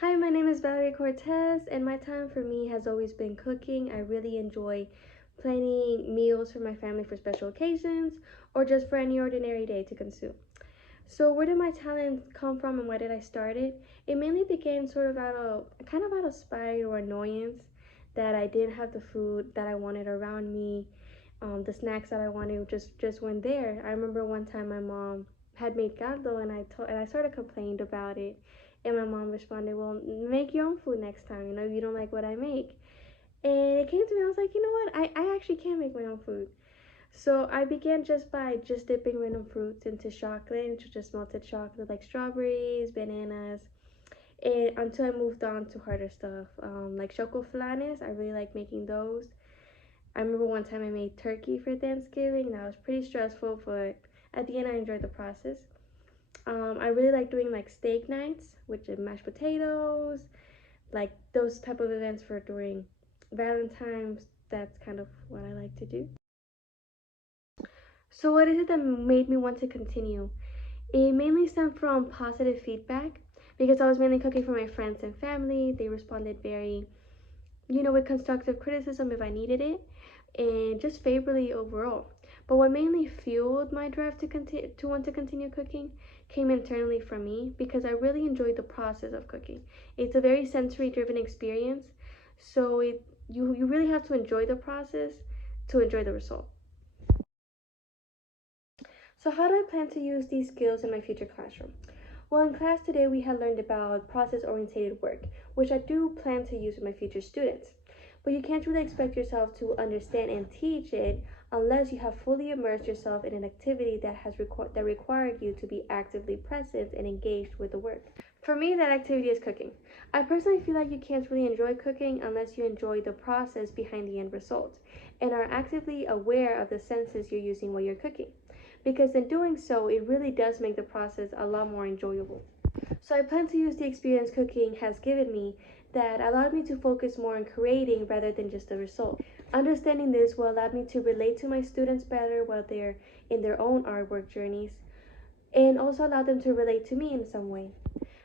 Hi, my name is Valerie Cortez, and my time for me has always been cooking. I really enjoy planning meals for my family for special occasions or just for any ordinary day to consume. So, where did my talent come from and why did I start it? It mainly began sort of out of spite or annoyance that I didn't have the food that I wanted around me. The snacks that I wanted just weren't there. I remember one time my mom had made caldo and I sort of complained about it, and my mom responded, "Well, make your own food next time. If you don't like what I make." And it came to me, I was like, you know what? I actually can make my own food. So I began just by just dipping random fruits into chocolate, into just melted chocolate like strawberries, bananas, and until I moved on to harder stuff like chocoflanes. I really like making those. I remember one time I made turkey for Thanksgiving. That was pretty stressful, but at the end I enjoyed the process. I really like doing like steak nights, which is mashed potatoes, like those type of events for during Valentine's. That's kind of what I like to do. So, what is it that made me want to continue? It mainly stemmed from positive feedback because I was mainly cooking for my friends and family. They responded very, with constructive criticism if I needed it, and just favorably overall. But what mainly fueled my drive to want to continue cooking came internally from me because I really enjoyed the process of cooking. It's a very sensory driven experience, so you really have to enjoy the process to enjoy the result. So, how do I plan to use these skills in my future classroom? Well, in class today, we had learned about process oriented work, which I do plan to use with my future students. But you can't really expect yourself to understand and teach it unless you have fully immersed yourself in an activity that required you to be actively present and engaged with the work. For me, that activity is cooking. I personally feel like you can't really enjoy cooking unless you enjoy the process behind the end result and are actively aware of the senses you're using while you're cooking. Because in doing so, it really does make the process a lot more enjoyable. So I plan to use the experience cooking has given me that allowed me to focus more on creating rather than just the result. Understanding this will allow me to relate to my students better while they're in their own artwork journeys and also allow them to relate to me in some way.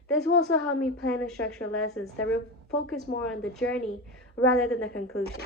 This will also help me plan and structure lessons that will focus more on the journey rather than the conclusion.